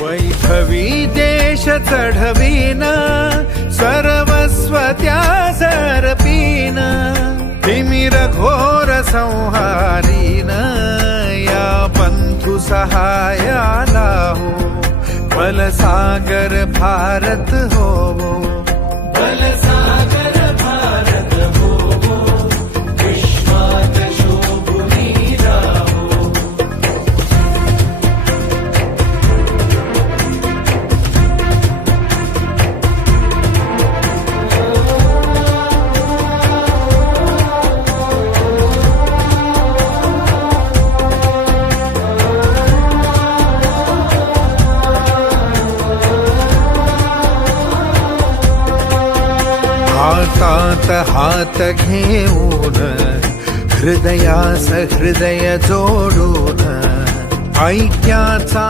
वैभवी देश चढवीन सर्वस्व त्यास अर्पीन तिमिर घोर संहारीन या पंथु सहायाला हो बलसागर भारत होवो बलसागर भारत होवो विश्वात शोभुनी राहो हातात हात घेऊन हृदयास हृदय जोडून ऐक्याचा